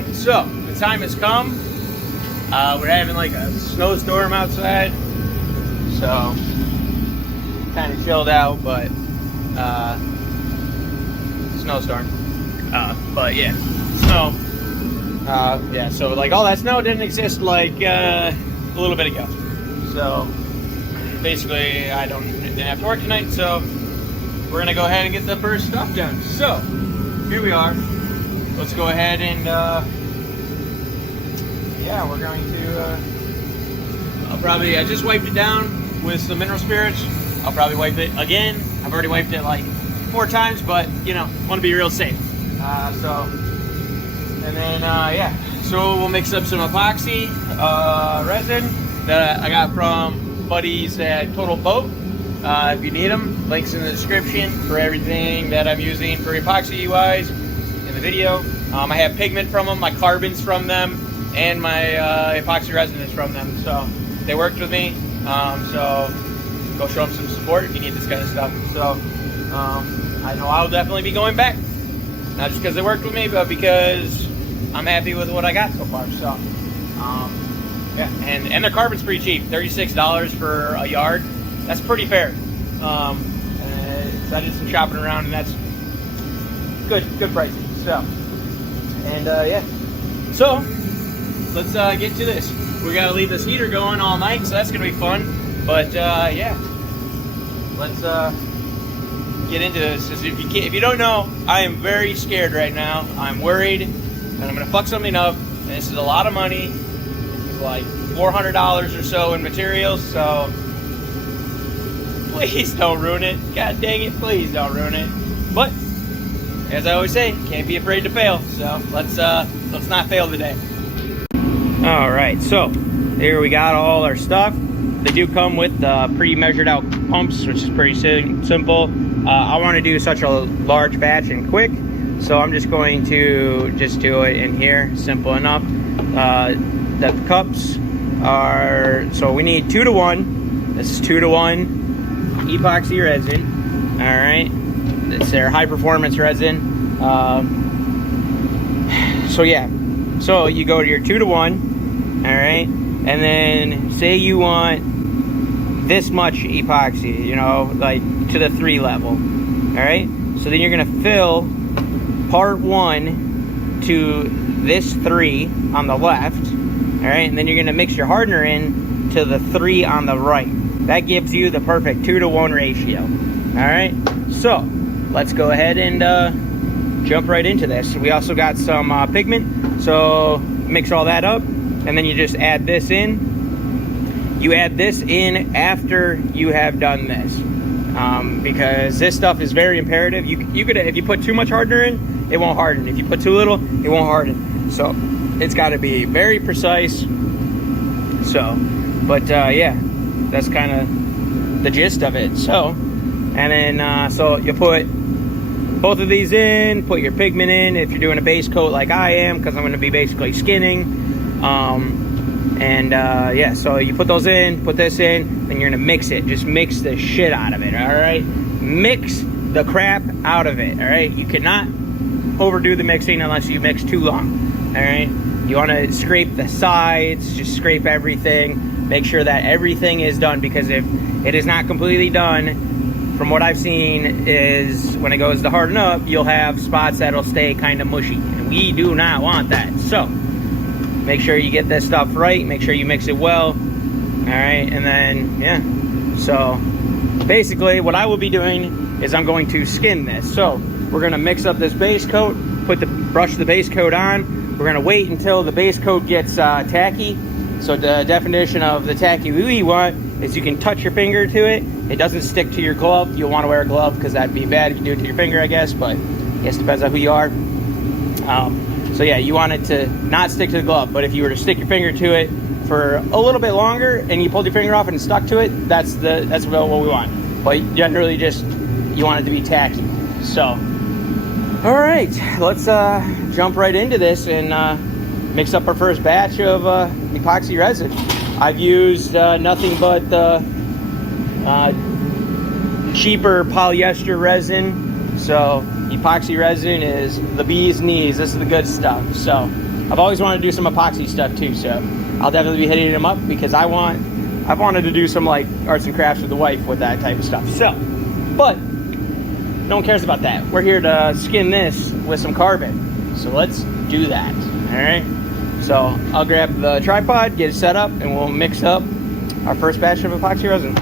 right, so the time has come. We're having like a snowstorm outside, so kind of chilled out, but snowstorm. But yeah, snow. Yeah, so like all that snow didn't exist like a little bit ago. So basically, I didn't have to work tonight, so we're gonna go ahead and get the first stuff done. So here we are. Let's go ahead and yeah, we're going to. I just wiped it down with some mineral spirits. I'll probably wipe it again. I've already wiped it like 4 times, but you know, want to be real safe. And then yeah, so we'll mix up some epoxy resin that I got from buddies at TotalBoat. If you need them, links in the description for everything that I'm using for epoxy wise in the video. I have pigment from them, my carbon's from them, and my epoxy resin is from them. So they worked with me. So go show them some support if you need this kind of stuff. So I know I'll definitely be going back, not just because they worked with me, but because I'm happy with what I got so far. So yeah, and their carbon's pretty cheap, $36 for a yard. That's pretty fair. So I did some shopping around, and that's good pricing. So, and yeah, so let's get to this. We gotta leave this heater going all night, so that's gonna be fun. But yeah, let's get into this. If you don't know, I am very scared right now. I'm worried that I'm gonna fuck something up, and this is a lot of money. It's like $400 or so in materials. So please don't ruin it. God dang it, please don't ruin it. But as I always say, can't be afraid to fail. So let's not fail today. All right, so here we got all our stuff. They do come with pre-measured out pumps, which is pretty simple. I want to do such a large batch and quick, so I'm just going to do it in here. Simple enough. The cups are, so we need 2 to 1. This is 2 to 1 epoxy resin. All right, it's their high performance resin. So yeah, so you go to your 2 to 1. All right, and then say you want this much epoxy, you know, like to the 3 level. All right, so then you're gonna fill part 1 to this 3 on the left. All right, and then you're gonna mix your hardener in to the 3 on the right. That gives you the perfect 2 to 1 ratio. All right, so let's go ahead and jump right into this. We also got some pigment, so mix all that up, and then you just add this in. You add this in after you have done this, because this stuff is very imperative. You could, if you put too much hardener in, it won't harden. If you put too little, it won't harden. So it's got to be very precise. So, but yeah, that's kind of the gist of it. So, and then so you put both of these in, put your pigment in if you're doing a base coat like I am, because I'm going to be basically skinning. Yeah, so you put those in, put this in, and you're going to mix it. Just mix the shit out of it, all right? Mix the crap out of it, all right? You cannot overdo the mixing unless you mix too long, all right? You want to scrape the sides, just scrape everything. Make sure that everything is done, because if it is not completely done, from what I've seen, is when it goes to harden up, you'll have spots that'll stay kind of mushy, and we do not want that. So make sure you get this stuff right, make sure you mix it well. All right, and then yeah, so basically what I will be doing is I'm going to skin this. So we're going to mix up this base coat, brush the base coat on. We're going to wait until the base coat gets tacky. So the definition of the tacky we want is you can touch your finger to it. It doesn't stick to your glove. You'll want to wear a glove, because that'd be bad if you do it to your finger, I guess, but I guess it depends on who you are. So yeah, you want it to not stick to the glove, but if you were to stick your finger to it for a little bit longer and you pulled your finger off and it stuck to it, that's what we want. But generally, just you want it to be tacky. So all right, let's jump right into this and mix up our first batch of epoxy resin. I've used nothing but cheaper polyester resin. So epoxy resin is the bee's knees. This is the good stuff. So I've always wanted to do some epoxy stuff too, so I'll definitely be hitting them up because I've wanted to do some like arts and crafts with the wife with that type of stuff. So, but no one cares about that. We're here to skin this with some carbon. So let's do that, all right? So I'll grab the tripod, get it set up, and we'll mix up our first batch of epoxy resin.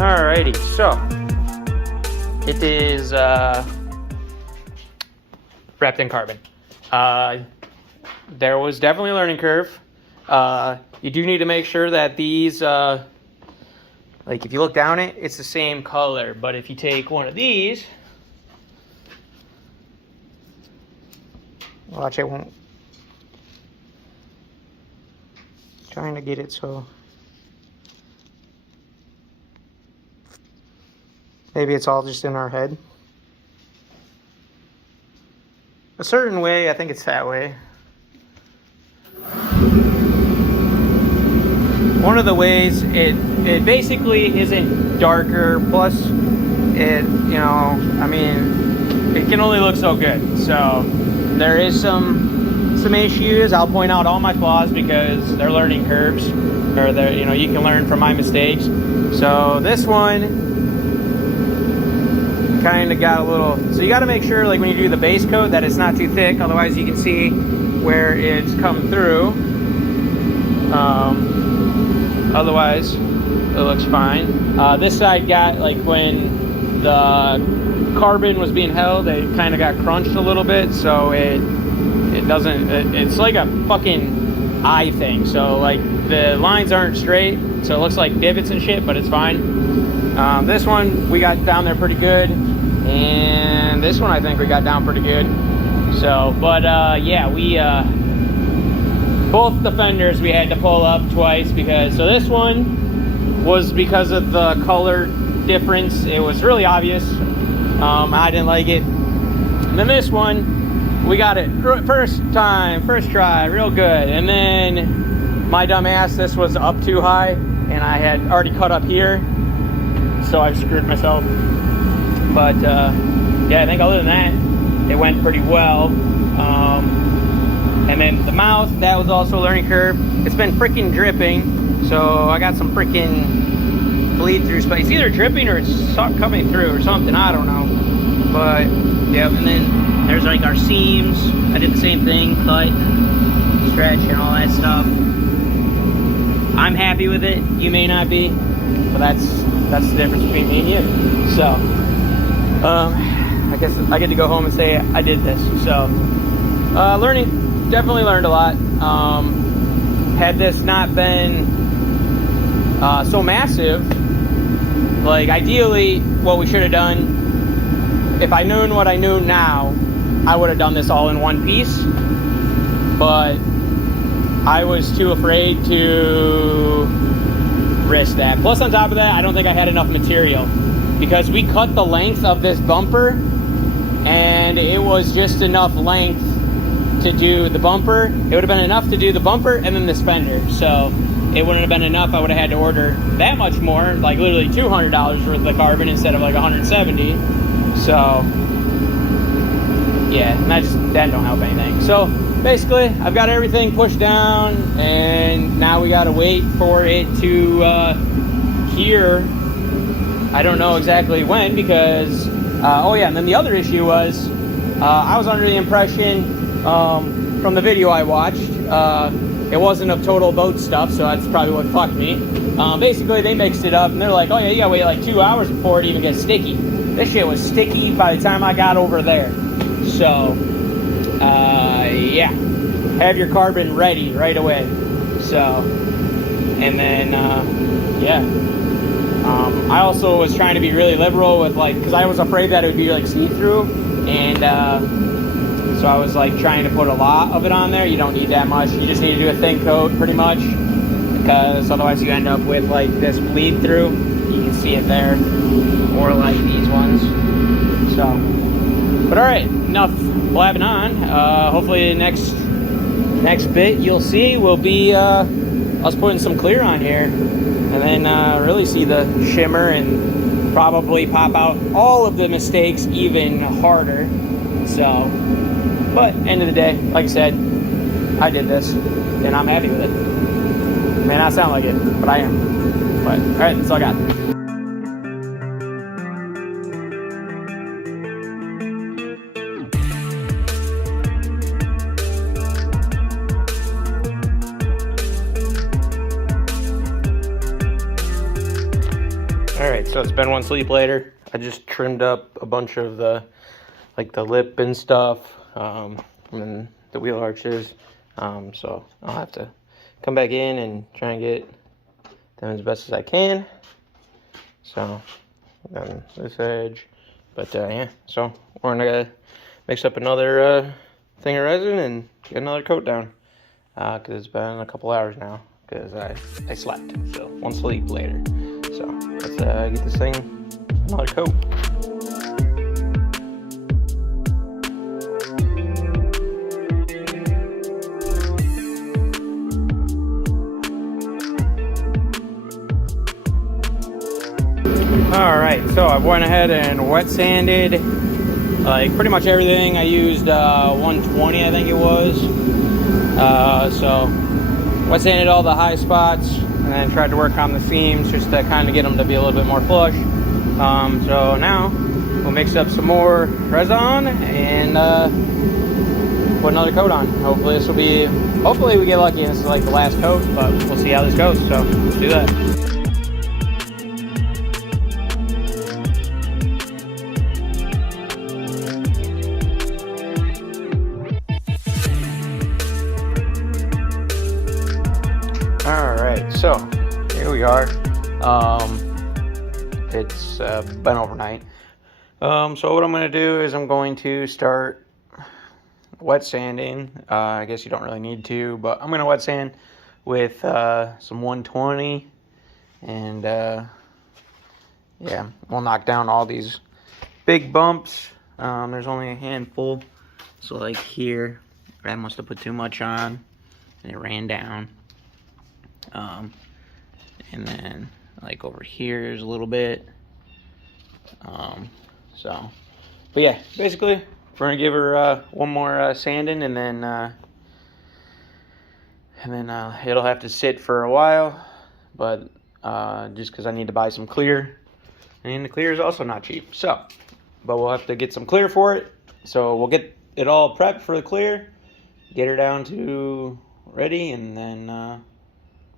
Alrighty, so it is wrapped in carbon. There was definitely a learning curve. You do need to make sure that these, like if you look down it, it's the same color. But if you take one of these, watch, it won't. Trying to get it so. Maybe it's all just in our head. A certain way, I think it's that way. One of the ways, it basically isn't darker, plus it, you know, I mean, it can only look so good. So there is some issues. I'll point out all my flaws because they're learning curves, or they're, you know, you can learn from my mistakes. So this one kind of got a little, so you got to make sure, like when you do the base coat, that it's not too thick, otherwise you can see where it's come through. Otherwise it looks fine. This side got, like when the carbon was being held, it kind of got crunched a little bit, so it doesn't, it's like a fucking eye thing, so like the lines aren't straight, so it looks like divots and shit, but it's fine. This one we got down there pretty good, and this one I think we got down pretty good. So, but yeah, we both the fenders we had to pull up twice because, so this one was because of the color difference. It was really obvious. I didn't like it. And then this one, we got it first try, real good. And then my dumb ass, this was up too high, and I had already cut up here. so I've screwed myself. But yeah, I think other than that, it went pretty well. And then the mouth, that was also a learning curve. It's been freaking dripping, so I got some freaking bleed through space. It's either dripping or it's coming through or something, I don't know. But yeah, and then there's like our seams. I did the same thing, cut, stretch, and all that stuff. I'm happy with it. You may not be, but that's the difference between me and you. So I guess I get to go home and say I did this. So definitely learned a lot. Had this not been so massive, like ideally what we should have done, if I known what I knew now, I would have done this all in one piece, but I was too afraid to risk that. Plus on top of that, I don't think I had enough material, because we cut the length of this bumper and it was just enough length to do the bumper. It would have been enough to do the bumper and then this fender. So it wouldn't have been enough. I would have had to order that much more, like literally $200 worth of carbon instead of like 170. So yeah, that don't help anything. So basically, I've got everything pushed down, and now we gotta wait for it to cure. I don't know exactly when, because oh yeah, and then the other issue was I was under the impression from the video I watched, it wasn't of TotalBoat stuff, so that's probably what fucked me. Basically, they mixed it up, and they're like, oh yeah, you gotta wait like 2 hours before it even gets sticky. This shit was sticky by the time I got over there. So, yeah, have your carbon ready right away. So, and then, yeah. I also was trying to be really liberal with, like, because I was afraid that it would be like see-through, and so I was like trying to put a lot of it on there. You don't need that much. You just need to do a thin coat pretty much, because otherwise you end up with like this bleed through. You can see it there, or like these ones. So, but all right, enough blabbing on. Hopefully the next bit you'll see will be us putting some clear on here, and then really see the shimmer and probably pop out all of the mistakes even harder. So, but end of the day, like I said, I did this and I'm happy with it. May not sound like it, but I am. But all right, that's all I got. Alright, so it's been one sleep later. I just trimmed up a bunch of the, like the lip and stuff, and the wheel arches. So I'll have to come back in and try and get them as best as I can. So, then this edge. But yeah, so we're gonna mix up another thing of resin and get another coat down. Because it's been a couple hours now, because I slept. So one sleep later. So let's get this thing another coat. All right, so I went ahead and wet sanded like pretty much everything. I used 120, I think it was. So wet sanded all the high spots, and then tried to work on the seams just to kind of get them to be a little bit more flush. So now we'll mix up some more resin and put another coat on. Hopefully this will be, hopefully we get lucky and this is like the last coat, but we'll see how this goes. So let's do that. Alright, so here we are. It's been overnight. So what I'm going to do is I'm going to start wet sanding. I guess you don't really need to, but I'm going to wet sand with some 120. And yeah, we'll knock down all these big bumps. There's only a handful. So like here, I must have put too much on and it ran down. And then like over here is a little bit, So, but yeah, basically, we're gonna give her one more sanding, and then it'll have to sit for a while. But just because I need to buy some clear, and the clear is also not cheap. So, but we'll have to get some clear for it. So we'll get it all prepped for the clear, get her down to ready, and then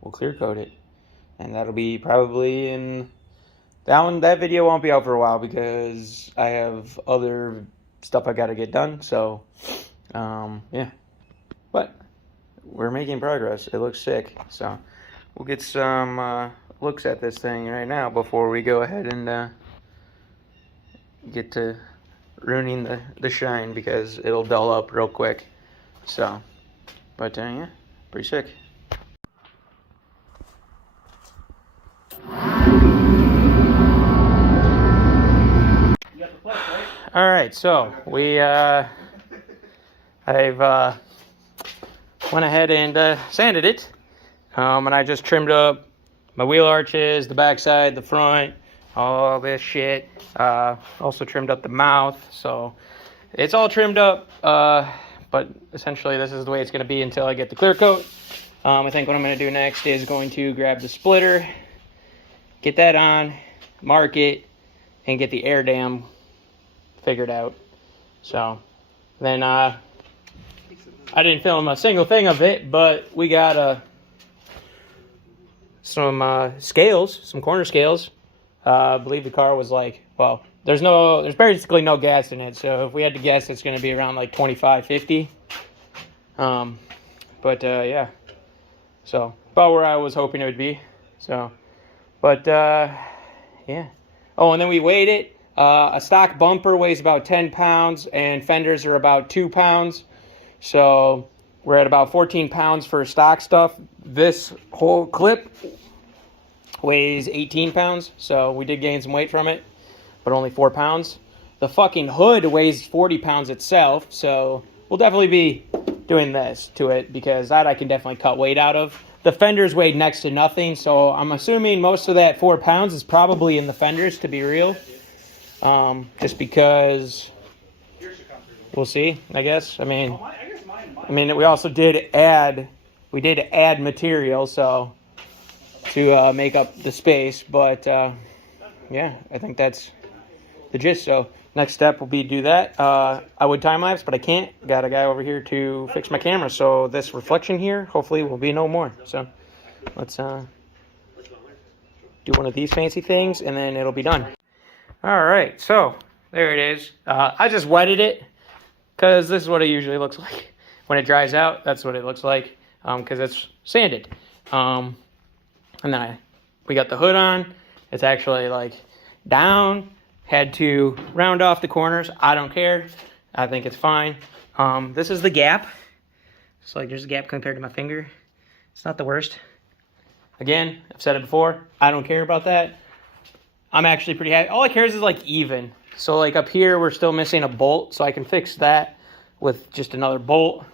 we'll clear coat it, and that'll be probably in. That video won't be out for a while because I have other stuff I got to get done. So, yeah. But we're making progress. It looks sick. So, we'll get some looks at this thing right now before we go ahead and get to ruining the shine, because it'll dull up real quick. So, but yeah, pretty sick. All right, so I've went ahead and sanded it, and I just trimmed up my wheel arches, the backside, the front, all this shit. Also trimmed up the mouth, so it's all trimmed up. But essentially, this is the way it's going to be until I get the clear coat. I think what I'm going to do next is going to grab the splitter, get that on, mark it, and get the air dam figured out. So then I didn't film a single thing of it, but we got some scales, some corner scales. I believe the car was like, well, there's basically no gas in it, so if we had to guess, it's going to be around like 25, 50. But yeah, so about where I was hoping it would be. So, but yeah. Oh, and then we weighed it. A stock bumper weighs about 10 pounds, and fenders are about 2 pounds. So we're at about 14 pounds for stock stuff. This whole clip weighs 18 pounds, so we did gain some weight from it, but only 4 pounds. The fucking hood weighs 40 pounds itself, so we'll definitely be doing this to it, because that I can definitely cut weight out of. The fenders weighed next to nothing, so I'm assuming most of that 4 pounds is probably in the fenders, to be real. Just because we'll see, I guess. I mean, we also did add material, so to make up the space, but yeah, I think that's the gist. So next step will be do that. I would time lapse, but I can't. Got a guy over here to fix my camera, so this reflection here hopefully will be no more. So let's do one of these fancy things, and then it'll be done. All right, so there it is. I just wetted it because this is what it usually looks like when it dries out. That's what it looks like because it's sanded. And then we got the hood on. It's actually like down. Had to round off the corners. I don't care. I think it's fine. This is the gap. It's like there's a gap compared to my finger. It's not the worst. Again, I've said it before. I don't care about that. I'm actually pretty happy. All I care is like even. So like up here, we're still missing a bolt, so I can fix that with just another bolt.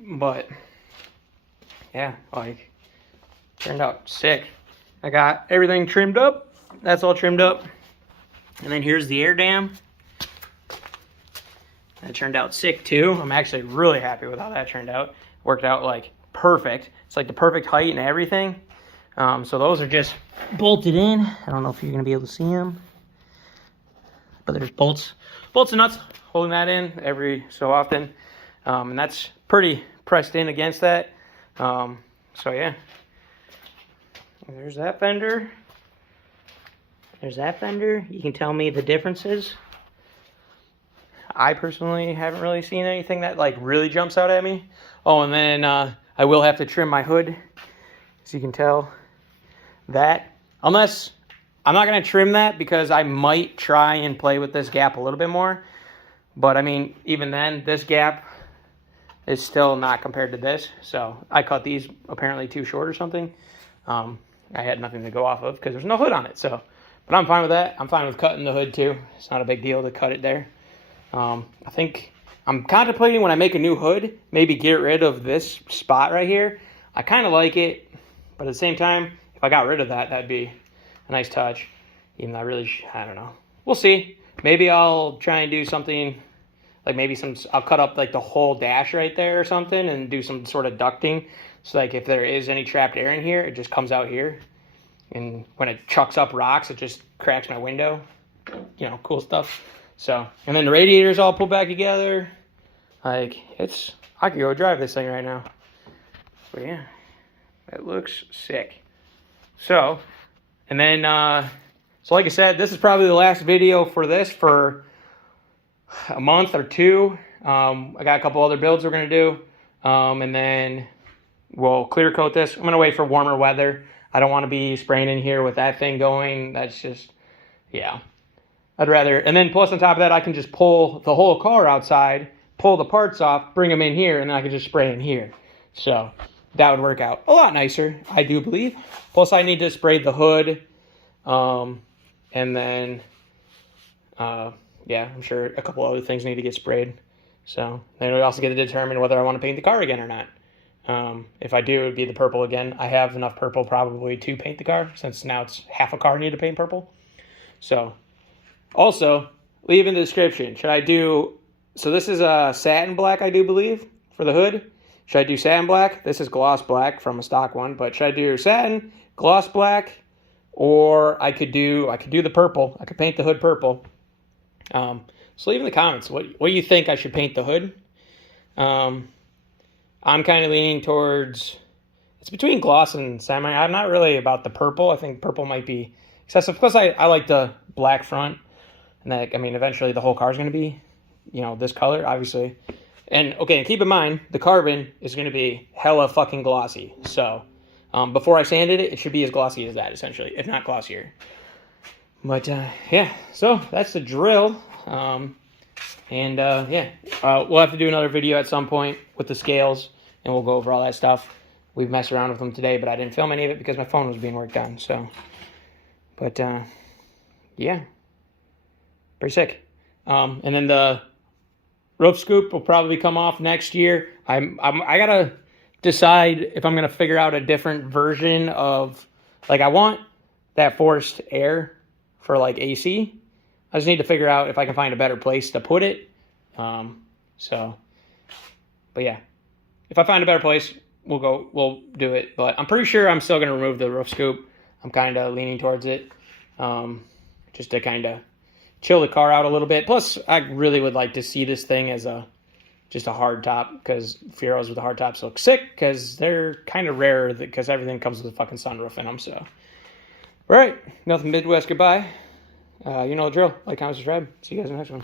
But yeah, like turned out sick. I got everything trimmed up. That's all trimmed up. And then here's the air dam. That turned out sick too. I'm actually really happy with how that turned out. Worked out like perfect. It's like the perfect height and everything. So those are just bolted in. I don't know if you're gonna be able to see them, but there's bolts and nuts holding that in every so often. And that's pretty pressed in against that. So yeah, there's that fender. There's that fender. You can tell me the differences. I personally haven't really seen anything that like really jumps out at me. Oh, and then I will have to trim my hood, as you can tell that. Unless, I'm not going to trim that because I might try and play with this gap a little bit more. But I mean, even then, this gap is still not compared to this. So I cut these apparently too short or something. I had nothing to go off of because there's no hood on it. So, but I'm fine with that. I'm fine with cutting the hood too. It's not a big deal to cut it there. I think I'm contemplating when I make a new hood, maybe get rid of this spot right here. I kind of like it, but at the same time, if I got rid of that, that'd be a nice touch. Even though I don't know. We'll see. Maybe I'll try and do something, like maybe I'll cut up like the whole dash right there or something and do some sort of ducting. So like if there is any trapped air in here, it just comes out here. And when it chucks up rocks, it just cracks my window. You know, cool stuff. So, and then the radiator's all pulled back together. Like, I could go drive this thing right now. But yeah, it looks sick. So, and then, so like I said, this is probably the last video for this for a month or two. I got a couple other builds we're going to do. And then we'll clear coat this. I'm going to wait for warmer weather. I don't want to be spraying in here with that thing going. That's just, yeah. I'd rather, and then plus on top of that, I can just pull the whole car outside, pull the parts off, bring them in here, and then I can just spray in here. So that would work out a lot nicer, I do believe. Plus I need to spray the hood. And then, yeah, I'm sure a couple other things need to get sprayed. So then we also get to determine whether I want to paint the car again or not. If I do, it would be the purple again. I have enough purple probably to paint the car, since now it's half a car need to paint purple. So, also, leave in the description. Should I do, so this is a satin black, I do believe, for the hood. Should I do satin black? This is gloss black from a stock one, but should I do satin, gloss black, or I could do the purple. I could paint the hood purple. So leave in the comments what do you think I should paint the hood. I'm kind of leaning towards, it's between gloss and satin. I'm not really about the purple. I think purple might be excessive. Plus, I like the black front. And that, I mean, eventually the whole car is going to be, you know, this color, obviously. And, okay, and keep in mind, the carbon is going to be hella fucking glossy. So, before I sanded it, it should be as glossy as that, essentially, if not glossier. But, yeah, so that's the drill. Yeah, we'll have to do another video at some point with the scales, and we'll go over all that stuff. We've messed around with them today, but I didn't film any of it because my phone was being worked on, so. But, yeah, pretty sick. And then the roof scoop will probably come off next year. I gotta decide if I'm gonna figure out a different version of, like, I want that forced air for, like, AC. I just need to figure out if I can find a better place to put it. But yeah, if I find a better place, we'll do it. But I'm pretty sure I'm still going to remove the roof scoop. I'm kind of leaning towards it, just to kind of chill the car out a little bit. Plus, I really would like to see this thing as just a hard top, because Fieros with the hard tops look sick, because they're kind of rare, because everything comes with a fucking sunroof in them. So, all right, nothing Midwest goodbye. You know the drill. Like, comment, subscribe. See you guys in the next one.